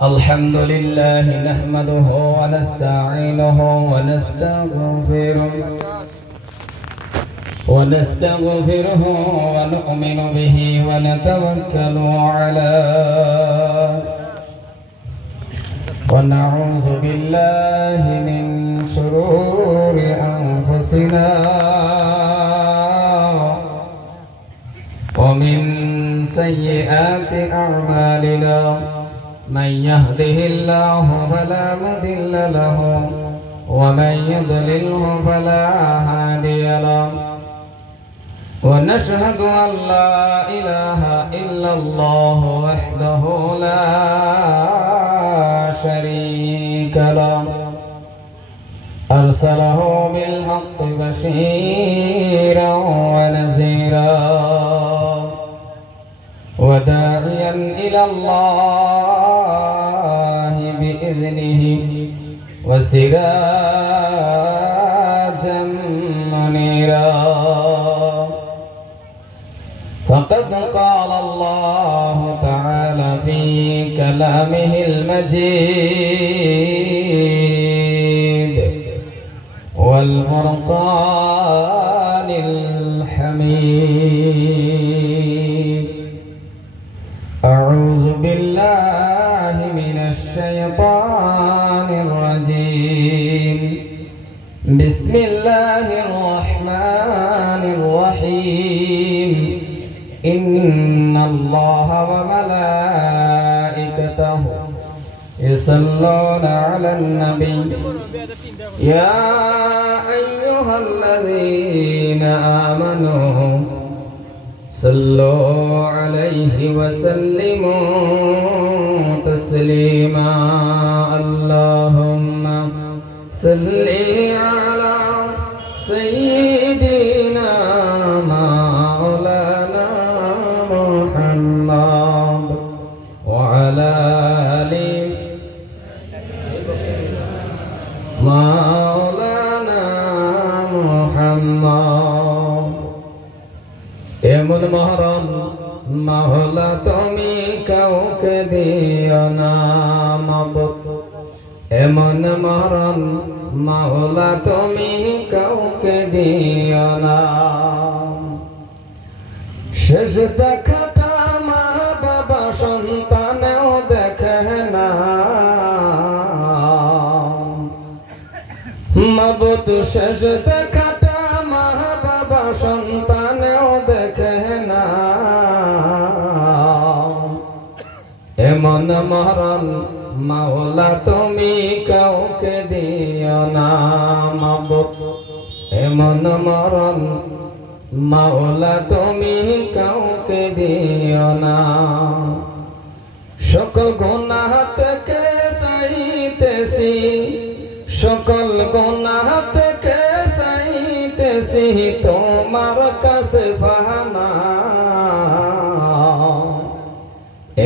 الحمد لله نحمده ونستعينه ونستغفره ونؤمن به ونتوكل عليه ونعوذ بالله من شرور أنفسنا ومن سيئات أعمالنا من يهده الله فلا مضل له ومن يضلله فلا هادي له ونشهد أن لا إله إلا الله وحده لا شريك له أرسله بالحق بشيرا ونذيرا وداعيا إلى الله بإذنه وسراجا منيرا فقد قال الله تعالى في كلامه المجيد والفرقان الحميد أعوذ بالله من الشيطان الرجيم بسم الله الرحمن الرحيم إن الله وملائكته يصلون على النبي يا أيها الذين آمنوا صلوا عليه وسلموا تسليما اللهم صل على سيدنا مولانا محمد وعلى آل مولانا محمد এমন মহরম মাওলা তুমি কাউকে দিও না মাবুদ এমন মহরম মাওলা তুমি কাউকে দিও না শেষ দেখাটা মা বাবা সন্তানেও দেখে না মাবুদ শেষ দেখাটা মা বাবা সন্তানেও দেখে না এমন মরণ মাওলা তুমি কাউকে দিও না মাবুদ এমন মরণ মাওলা তুমি কাউকে দিও না সকল গুনাহ থেকে চাইতেছি সকল গুনাহ থেকে চাইতেছি তোমার কাছে পানা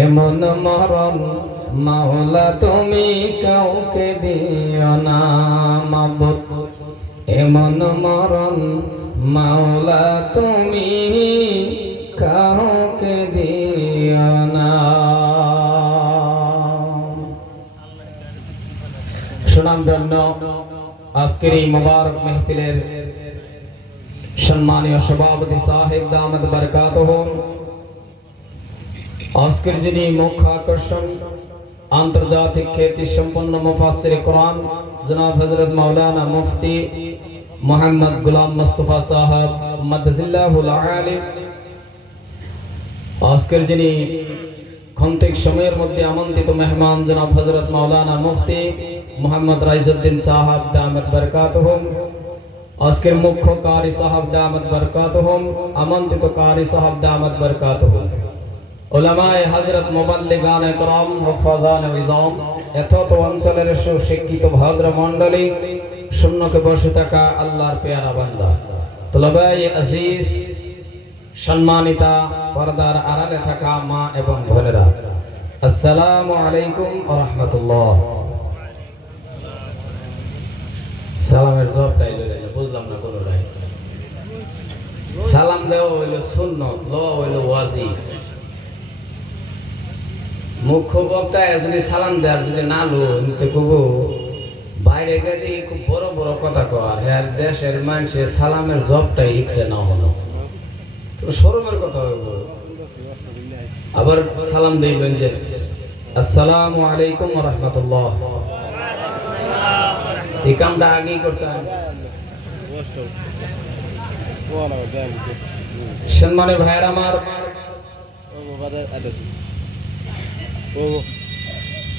এমন মরণ মাওলা তুমি কাউকে দিও না মাবুদ এমন মরণ মাওলা তুমি কাউকে দিও না সুনামধন্য আজকের এই মুবারক মাহফিলের সম্মানীয় সভাপতি সাহেব দামাত বরকাতুহু আজকের যিনি মুখ্য আকর্ষণ আন্তর্জাতিক খ্যাতি সম্পন্ন মুফাসসির কোরআন জনাব হযরত মাওলানা মুফতি মোহাম্মদ গোলাম মুস্তাফা সাহেব মাদাজিল্লাহুল আলী আজকের যিনি ক্ষণিক সময়ের মধ্যে আমন্ত্রিত মেহমান জনাব হযরত মাওলানা মুফতি মোহাম্মদ রাইজউদ্দিন সাহেব দামাত বরকাতুহু আজকের মুখ্য কারি সাহেব দামাত বরকাতুহু আমন্ত্রিত কারি সাহেব দামাত বরকাতুহু উলামায়ে হযরত মুবাল্লিগানে کرام হুফাজানে নিজাম এতত অঞ্চলের সুশিক্ষিত ভদ্র মণ্ডলী শূন্যকে বসে থাকা আল্লাহর পেয়ারা বান্দা তলবায়ে আজিজ সম্মানিতা পর্দার আড়ালে থাকা মা এবং বোনেরা আসসালামু আলাইকুম ওয়া রাহমাতুল্লাহ সালামের জবাব তাইলে বুঝলাম না কোনটাই সালাম দেওয়া হইল সুন্নত, লওয়া হইল ওয়াজিব। মুখ্য বক্তা যদি সালাম দেয় যদি না লো তো কব বাইরে গেলে খুব বড় বড় কথা কর আর দেশের মানুষে সালামের জবটাই ইচ্ছে না হলো তো শরমের কথা হইব আবার সালাম দিবেন যে আসসালামু আলাইকুম ওয়া রাহমাতুল্লাহ এই কামটা আগেই করতে হবে সম্মানের ভাইয়ের আমার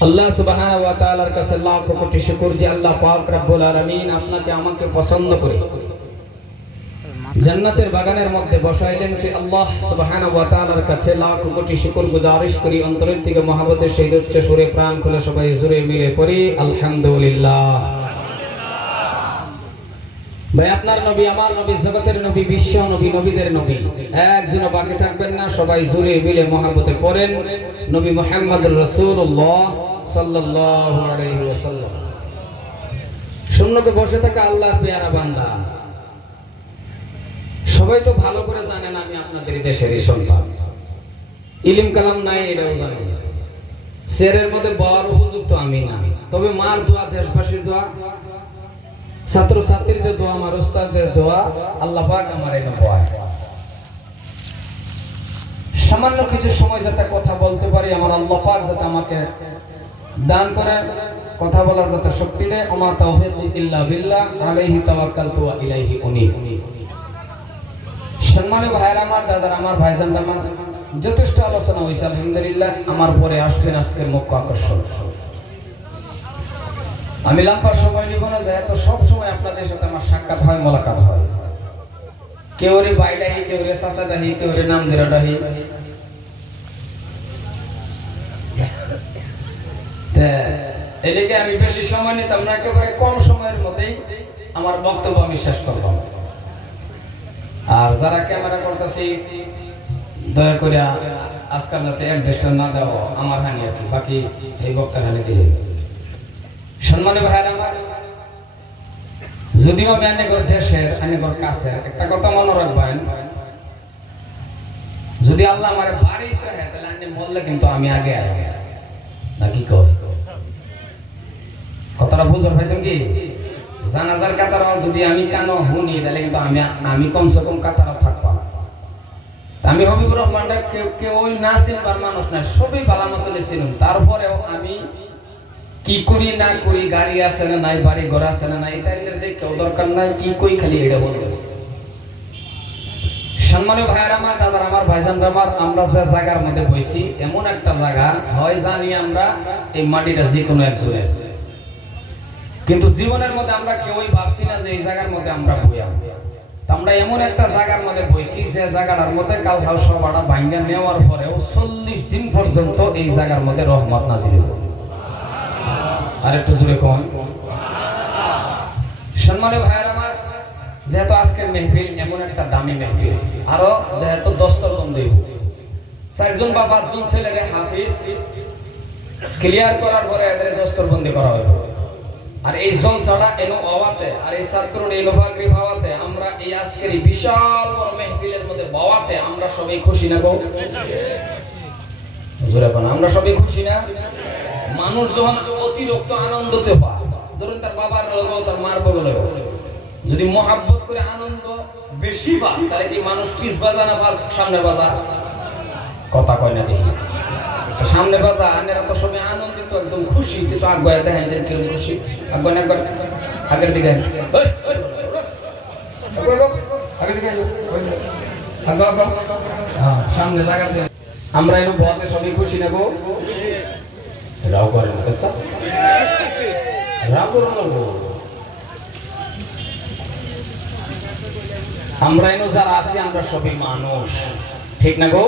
আল্লাহ সুবহানাহু ওয়া তাআলার কাছে লাখ কোটি শুকর যে আল্লাহ পাক রব্বুল আলামিন আপনাকে আমাকে পছন্দ করে জান্নাতের বাগানের মধ্যে বসাইলেন যে আল্লাহ সুবহানাহু ওয়া তাআলার কাছে লাখ কোটি শুকর গুজারিশ করি অন্তরের থেকে মহব্বতের সহিত উচ্চ সুরে প্রাণ খুলে সবাই জুড়ে মিলে পড়ি আলহামদুলিল্লাহ। ভাই আপনার নবী আমার নবী জগতের নবী বিশ্ব নবী নবীদের নবী একজনও বাকি থাকবেন না সবাই জুড়ে মিলে মহব্বতে পড়েন নবী মুহাম্মদুর রাসূলুল্লাহ সাল্লাল্লাহু আলাইহি ওয়াসাল্লাম। শূন্যতে বসে থাকা আল্লাহর পেয়ারা বান্দা সবাই তো ভালো করে জানেন আমি আপনাদের দেশেরই সন্তান ইলম কালাম নাই এটাও জানেন শেরের মধ্যে বড় উপযুক্ত আমি না তবে মার দোয়া দেশবাসীর দোয়া ছাত্র ছাত্রীদের দোয়া আমার উস্তাদের দোয়া আল্লাহ পাক আমার এনে পায় সামান্য কিছু সময় যাতে কথা বলতে পারি আমার আল্লাহ পাক যাতে আমাকে দান করেন কথা বলার যাতে শক্তি দেয় আমা তাওফীক ইল্লা বিল্লাহ আলাইহি তাওয়াক্কালতু ওয়া ইলাইহি উনীব। সম্মানিত ভাইরা আমার দাদার আমার ভাইজান আমার যথেষ্ট আলোচনা হয়েছে আলহামদুলিল্লাহ আমার পরে আসবেন আজকের মুখ্য আকর্ষণ আমি লাম্পার সময় নিব না যেহেতু সব সময় আপনাদের সাথে আমার সাক্ষাৎ হয় মোলাকাত হয় কেউ রে বাইডাহি কেউ রে চাচা ডাহি কেউ রে নাম দিরা ডাহি এদিকে আমি বেশি সময় নিতাম না একেবারে কম সময়ের মধ্যেই আমার বক্তব্য আমি শেষ করব আর যারা ক্যামেরা করতেছি দয়া করে আজকাল যাতে অ্যাড্রেসটা না দাও আমার হানি আর কি বাকি এই বক্তার হানি দিলে সম্মানিত ভাইরা আমার যদিও আমি আনেগর দেশের আনেগর কাছে একটা কথা মনে রাখবেন যদি আল্লাহ আমার বাড়িতে হয় তাহলে আপনি বললে কিন্তু আমি আগে আই নাকি কই কথাটা বুঝতে পারছেন কি জানাজার কাতারাও যদি আমি কেন শুনি তাহলে কিন্তু আমি কমসে কম কাতারা থাকবো আমি হবিবুর রহমানটা কেউ ওই না চিনবার মানুষ না সবই ভালো মতো চিনুন তারপরেও আমি কি করি না করি গাড়ি আছে না নাই বাড়ি ঘর আছে না নাই তাই কেউ দরকার নাই কি কই খালি এটা বলবো। সম্মানীয় ভাইয়ার আমার দাদার আমার ভাইজান আমার আমরা যে জায়গার মধ্যে বইছি এমন একটা জায়গা হয় জানি আমরা এই মাটিটা যে কোনো একজনের কিন্তু জীবনের মধ্যে আমরা কেউই ভাবছি না যে এই জায়গার মধ্যে আমরা বইয়া আমরা এমন একটা জায়গার মধ্যে বইছি যে জায়গাটার মধ্যে কাল হাউ সবাটা ভাঙ্গা নেওয়ার পরেও 40 দিন পর্যন্ত এই জায়গার মধ্যে রহমত নাজিল হবে আর একটু জোরে কোন সম্মানীয় ভাইয়ের আমার যেহেতু আজকের মেহফিল এমন একটা দামি মেহফিল আরো যেহেতু দস্তরবন্দি চারজন বা পাঁচজন ছেলেরে হাফিজ ক্লিয়ার করার পরে এদের দস্তরবন্দি করা হবে আর এই জলসাটা এনো আওয়াতে আর এই ছাত্রর এই লোভাগ্রী ভাওয়াতে আমরা এই আজকের এই বিশাল বড় মেহফিলের মধ্যে বাওয়াতে আমরা সবাই খুশি না গো জোরে কোন আমরা সবাই খুশি না মানুষ যখন অতিরিক্ত আনন্দতে পায় ধরুন তার বাবার লগো তার মার বগলে যদি মহাব্বত করে আনন্দ বেশি পায় তাহলে কি মানুষ পিছ বাজা না সামনে বাজা কথা কয় না দেখি সামনে বাজা আনেরা তো সবাই আনন্দিত একদম খুশি কিন্তু আগুয়া দেখেন যে কেউ খুশি আগুয়া না একবার আগের দিকে সামনে জায়গাতে আমরা এর বলতে সবাই খুশি না গো রাও করে না দেখছ রাও করো না গো আমরা এনো যারা আছি আমরা সবাই মানুষ ঠিক না গো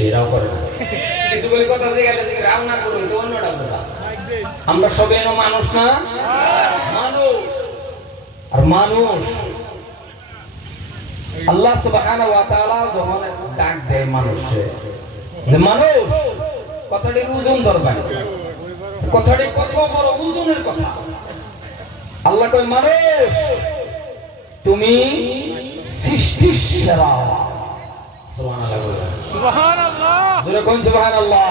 এই রাও করে না কিছু বলে কথা জিগালে যে রাও না করুন তো অন্যটা বসা আমরা সবাই এনো মানুষ না মানুষ আর মানুষ আল্লাহ সুবহানাহু ওয়া তাআলা যখন ডাক দেয় মানুষে যে মানুষ কথাটি ওজন ধরবেন কথাটি কত বড় ওজনের কথা আল্লাহ কয় মানুষ তুমি সৃষ্টির সেরা সুবহানাল্লাহ বলেন। সুবহানাল্লাহ জোরে কোন সুবহানাল্লাহ।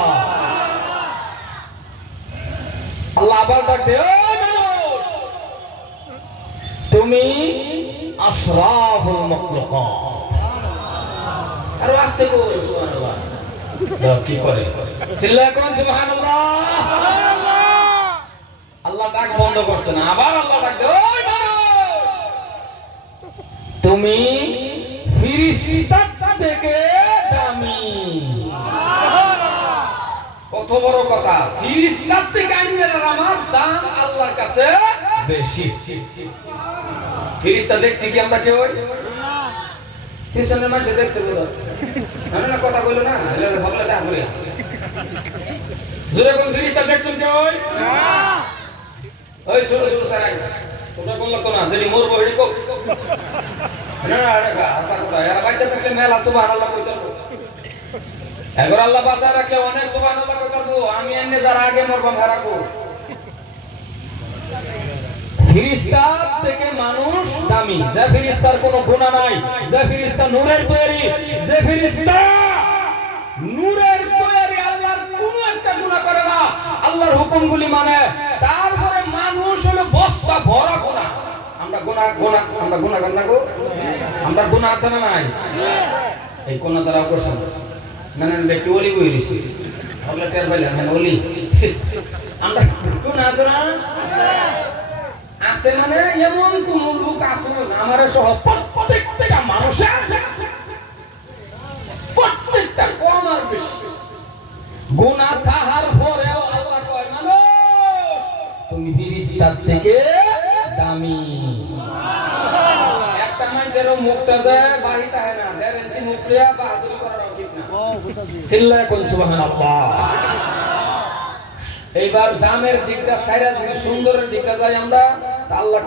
আল্লাহ আবার ডাক দেয়, ও মানুষ তুমি আশরাফুল মাখলুকাত। আর আস্তে বল সুবহানাল্লাহ। কি করে চিল্লায় কোন সুবহানাল্লাহ। সুবহানাল্লাহ। আল্লাহ ডাক বন্ধ করছে না, আবার আল্লাহ ডাক দেয়, ও মানুষ তুমি ফেরেশতা থেকে দামি। কত বড় কথা, ফেরেশতা থেকে আমার দাম আল্লাহর কাছে বেশি। ফেরেশতা দেখছি কি আমরা কেউ পিছনের মাঝে দেখছে বোধ না কথা বললো না হলে দেখা করে জোরে কোন ফেরেশতা দেখছেন কেউ? ওই শুরু শুরু স্যার তোমরা বললো তো না সেটি মোর বহিড়ি কোক না না আশা কথা এরা বাচ্চা থাকলে মেলা সুবহানাল্লাহ কইতে পারবো। এগর আল্লাহ বাঁচায় রাখলে অনেক সুবহানাল্লাহ কইতে পারবো। আমি এনে যারা আগে মরবাম হারাকো। ফেরেশতা থেকে মানুষ দামি, যে ফেরেশতার কোনো গুনাহ নাই, যে ফেরেশতা নূরের তৈরি, যে ফেরেশতা নূরের তৈরি, আল্লাহর কোনো একটা গুনাহ করে না, আল্লাহর হুকুমগুলি মানে। তারপরে মানুষ হলো বস্তা ভরা গুনাহ। আমরা গুনাহ কর না গো, আমরা গুনাহ আছে না নাই? এই কোন দ্বারা করছেন মানে ব্যক্তি ওলি বই রইছে আমরা টের পাইলাম হ্যাঁ ওলি। আমরা গুনাহ আছে না আছে মানে এমন কোন লোক আছে না আমার সহ প্রত্যেকটা মানুষ আছে, প্রত্যেকটা কম আর বেশি গুনাহ তাহার পরেও আল্লাহ কয় মানুষ তুমি ফেরেশতা থেকে দামি। একটা মানুষের মুখটা যায় বাহিতা হয় না, দেড় ইঞ্চি মুখ লিয়া বাহাদুরি করাটা ঠিক না। চিল্লায় কোন সুবহানাল্লাহ। এইবার দামের দিকটা সাইরা থেকে সুন্দরের দিকটা যাই আমরা, তা আল্লাহ